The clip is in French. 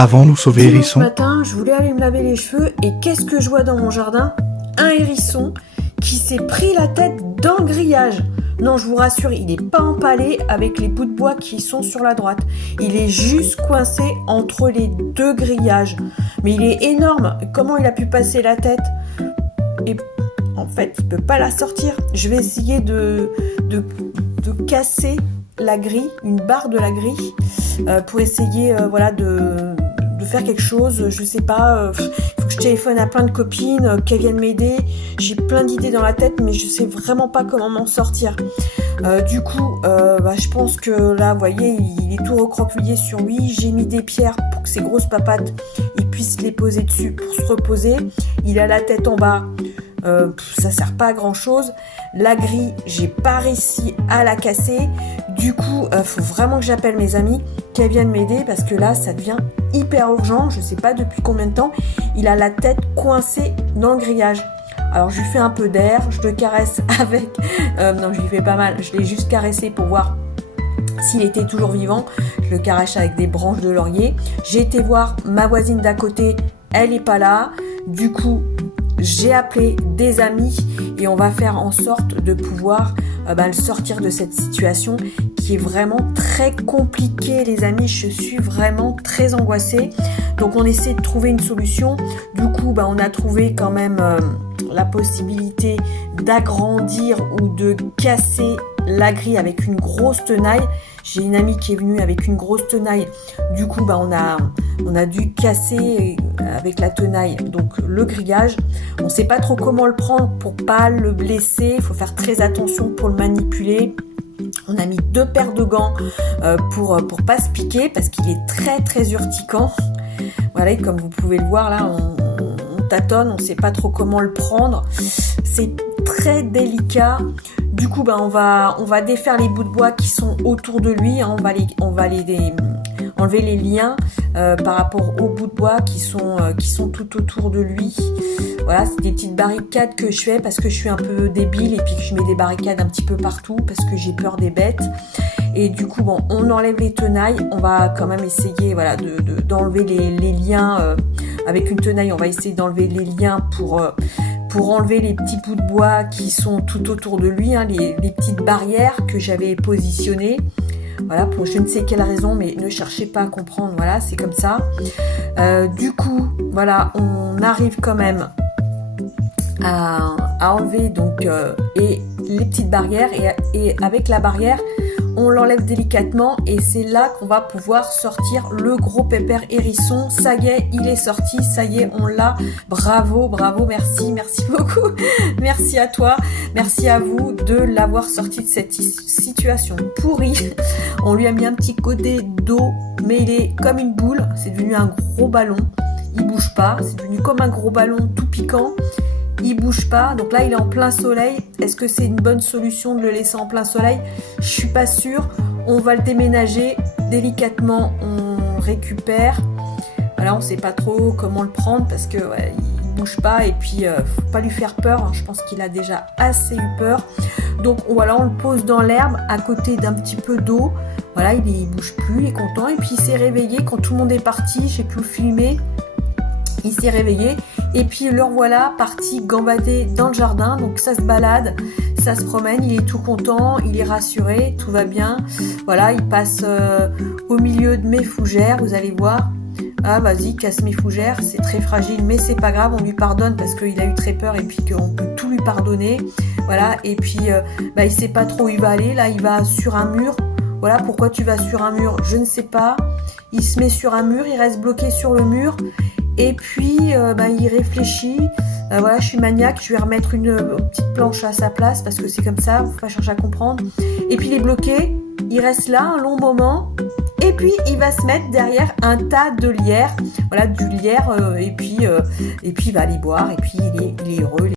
Avons-nous sauvé Hérisson? Ce matin, je voulais aller me laver les cheveux et qu'est-ce que je vois dans mon jardin? Un hérisson qui s'est pris la tête dans le grillage. Non, je vous rassure, il n'est pas empalé avec les bouts de bois qui sont sur la droite. Il est juste coincé entre les deux grillages. Mais il est énorme. Comment il a pu passer la tête? Et en fait, il ne peut pas la sortir. Je vais essayer de casser la grille, une barre de la grille, pour essayer de faire quelque chose. Je sais pas, il faut que je téléphone à plein de copines qu'elles viennent m'aider. J'ai plein d'idées dans la tête, mais je sais vraiment pas comment m'en sortir. Je pense que là, vous voyez, il est tout recroquevillé sur lui. J'ai mis des pierres pour que ces grosses papates, il puisse les poser dessus pour se reposer. Il a la tête en bas. Ça sert pas à grand chose. La grille, j'ai pas réussi à la casser. Du coup, faut vraiment que j'appelle mes amis qu'elles viennent m'aider parce que là, ça devient hyper urgent. Je sais pas depuis combien de temps. Il a la tête coincée dans le grillage. Alors, je lui fais un peu d'air, je le caresse avec. Non, je lui fais pas mal. Je l'ai juste caressé pour voir s'il était toujours vivant. Je le caresse avec des branches de laurier. J'ai été voir ma voisine d'à côté. Elle est pas là. Du coup, j'ai appelé des amis et on va faire en sorte de pouvoir le sortir de cette situation qui est vraiment très compliquée, les amis. Je suis vraiment très angoissée. Donc on essaie de trouver une solution. Du coup, on a trouvé quand même la possibilité d'agrandir ou de casser la grille avec une grosse tenaille. J'ai une amie qui est venue avec une grosse tenaille. Du coup, on a dû casser avec la tenaille donc le grillage. On ne sait pas trop comment le prendre pour pas le blesser. Il faut faire très attention pour le manipuler. On a mis 2 paires de gants pour pas se piquer parce qu'il est très très urticant. Voilà, et comme vous pouvez le voir là, on tâtonne, on ne sait pas trop comment le prendre. C'est très délicat. Du coup, on va défaire les bouts de bois qui sont autour de lui. On va enlever les liens par rapport aux bouts de bois qui sont tout autour de lui. Voilà, c'est des petites barricades que je fais parce que je suis un peu débile et puis que je mets des barricades un petit peu partout parce que j'ai peur des bêtes. Et du coup, on enlève les tenailles. On va quand même essayer d'enlever les liens avec une tenaille. On va essayer d'enlever les liens pour enlever les petits bouts de bois qui sont tout autour de lui, les petites barrières que j'avais positionnées. Voilà, pour je ne sais quelle raison, mais ne cherchez pas à comprendre, voilà, c'est comme ça. Du coup, voilà, on arrive quand même à enlever et les petites barrières et avec la barrière, on l'enlève délicatement et c'est là qu'on va pouvoir sortir le gros pépère hérisson. Ça y est, il est sorti, ça y est, on l'a. Bravo, merci beaucoup. Merci à toi, merci à vous de l'avoir sorti de cette situation pourrie. On lui a mis un petit côté d'eau, mais il est comme une boule, c'est devenu un gros ballon. Il bouge pas, c'est devenu comme un gros ballon tout piquant. Il bouge pas, donc là il est en plein soleil. Est-ce que c'est une bonne solution de le laisser en plein soleil? Je suis pas sûre. On va le déménager délicatement, on récupère. Voilà, on sait pas trop comment le prendre parce que il bouge pas et puis faut pas lui faire peur. Je pense qu'il a déjà assez eu peur. Donc voilà, on le pose dans l'herbe à côté d'un petit peu d'eau. Voilà, il bouge plus, il est content et puis il s'est réveillé quand tout le monde est parti. J'ai pu le filmer. Il s'est réveillé et puis le revoilà parti gambader dans le jardin. Donc ça se balade, ça se promène, il est tout content, il est rassuré, tout va bien. Voilà, il passe au milieu de mes fougères, vous allez voir. Ah vas-y, casse mes fougères, c'est très fragile mais c'est pas grave, on lui pardonne parce qu'il a eu très peur et puis qu'on peut tout lui pardonner. Voilà, et puis il sait pas trop où il va aller, là il va sur un mur. Voilà, pourquoi tu vas sur un mur, je ne sais pas. Il se met sur un mur, il reste bloqué sur le mur. Et puis, il réfléchit. Voilà, je suis maniaque, je vais remettre une petite planche à sa place parce que c'est comme ça, faut pas chercher à comprendre. Et puis, il est bloqué, il reste là un long moment. Et puis, il va se mettre derrière un tas de lierre. Voilà, du lierre. Et puis, il va aller boire. Et puis, il est heureux.